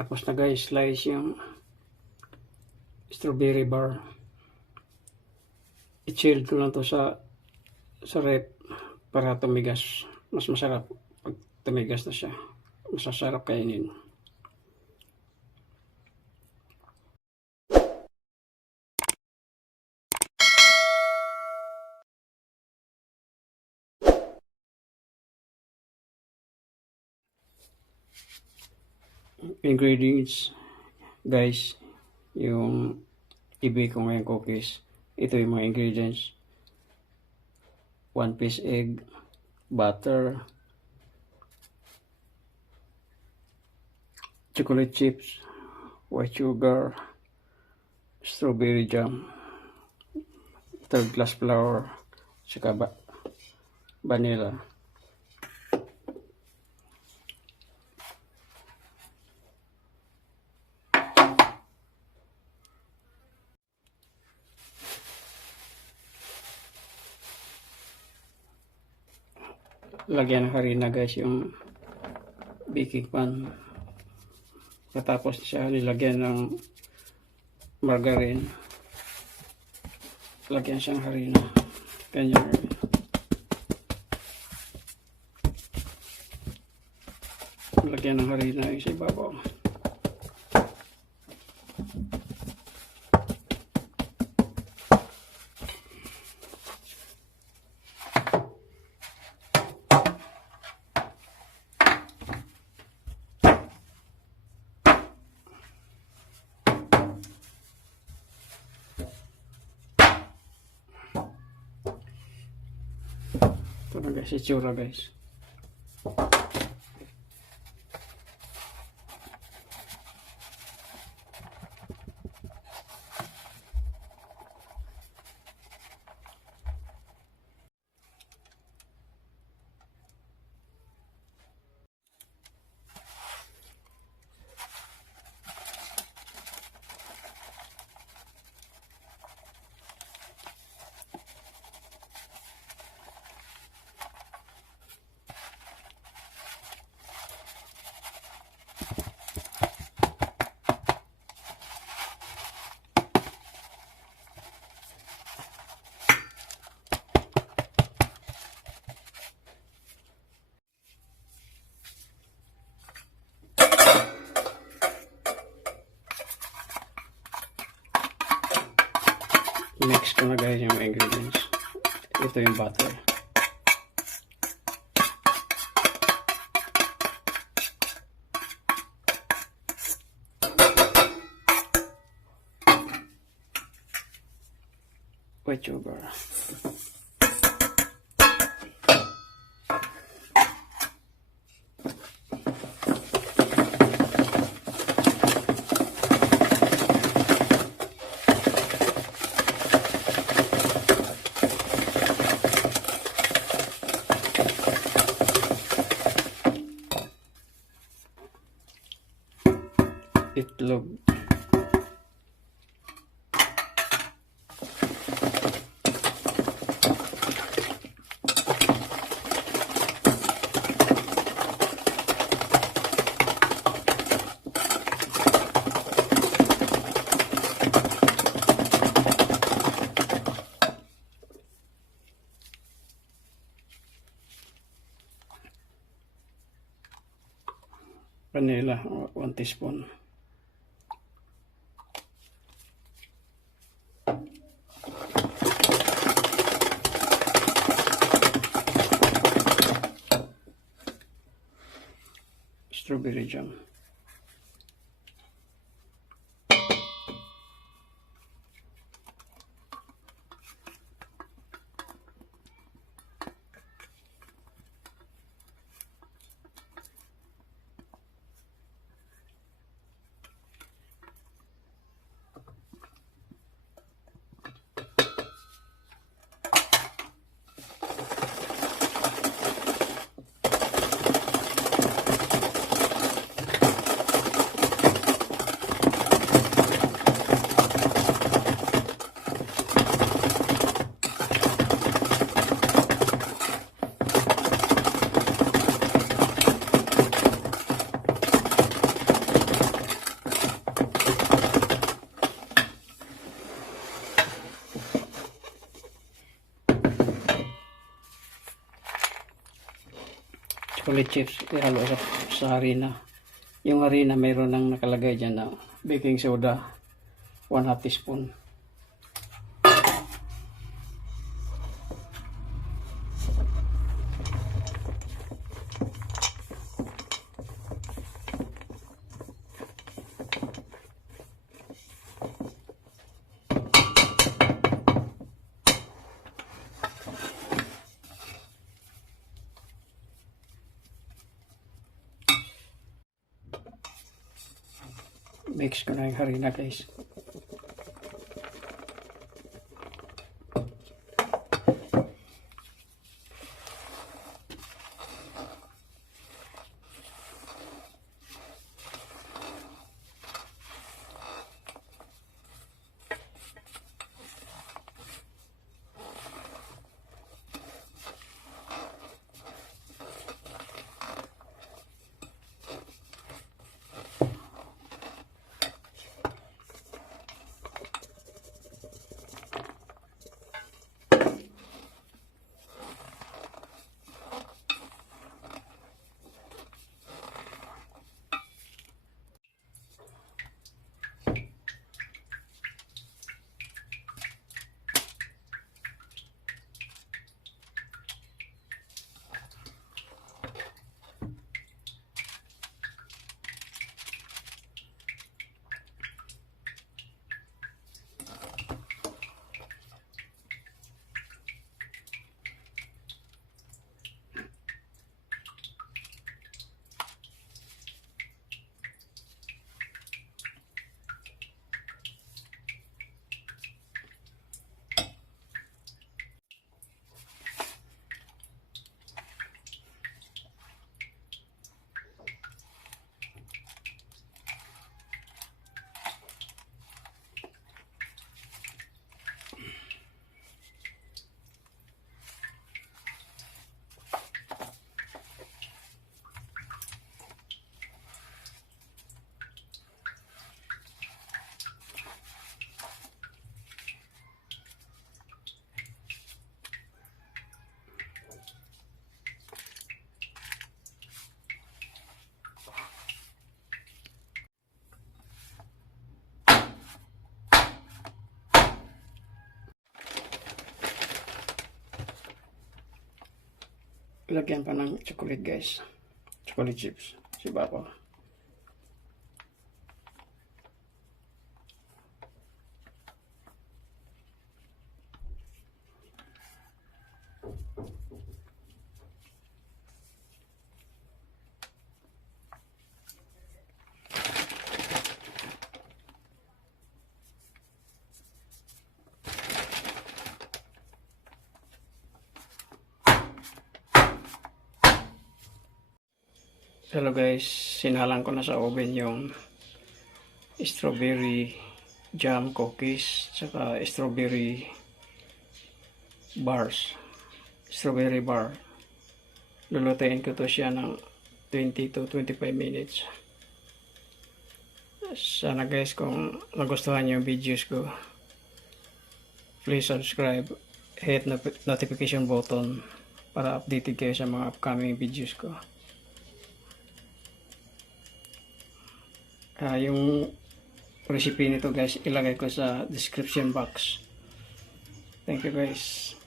Tapos na guys, slice yung strawberry bar. I-chill ko lang to sa rep para tumigas. Mas masarap pag tumigas na siya. Masasarap kainin. Ingredients guys, yung i-bake ko ngayong cookies. Ito yung mga ingredients: 1 piece egg, butter, chocolate chips, white sugar, strawberry jam, 3 glass flour, saka vanilla. Lagyan ng harina guys yung baking pan. Katapos siya nilagyan ng margarine. Lagyan siyang harina. Ganyan. Lagyan ng harina yung sa ibabaw. Ito na guys, itsura guys. Mix ko na guys yung ingredients. Ito yung butter. White sugar. Itlog. Vanilla, 1 teaspoon. Strawberry jam. chocolate chips ihalo sa harina. Yung harina mayroon nang nakalagay dyan na baking soda 1/2 teaspoon. Mix ko na yung harina guys. Lagyan pa ng chocolate guys. Chocolate chips. Si Bago. Hello guys, sinalang ko na sa oven yung strawberry jam cookies tsaka strawberry bar. Lulutuin ko to siya ng 20 to 25 minutes. Sana guys, kung nagustuhan niyo yung videos ko, please subscribe, hit notification button para updated kayo sa mga upcoming videos ko. Yung recipe nito guys, ilagay ko sa description box. Thank you guys.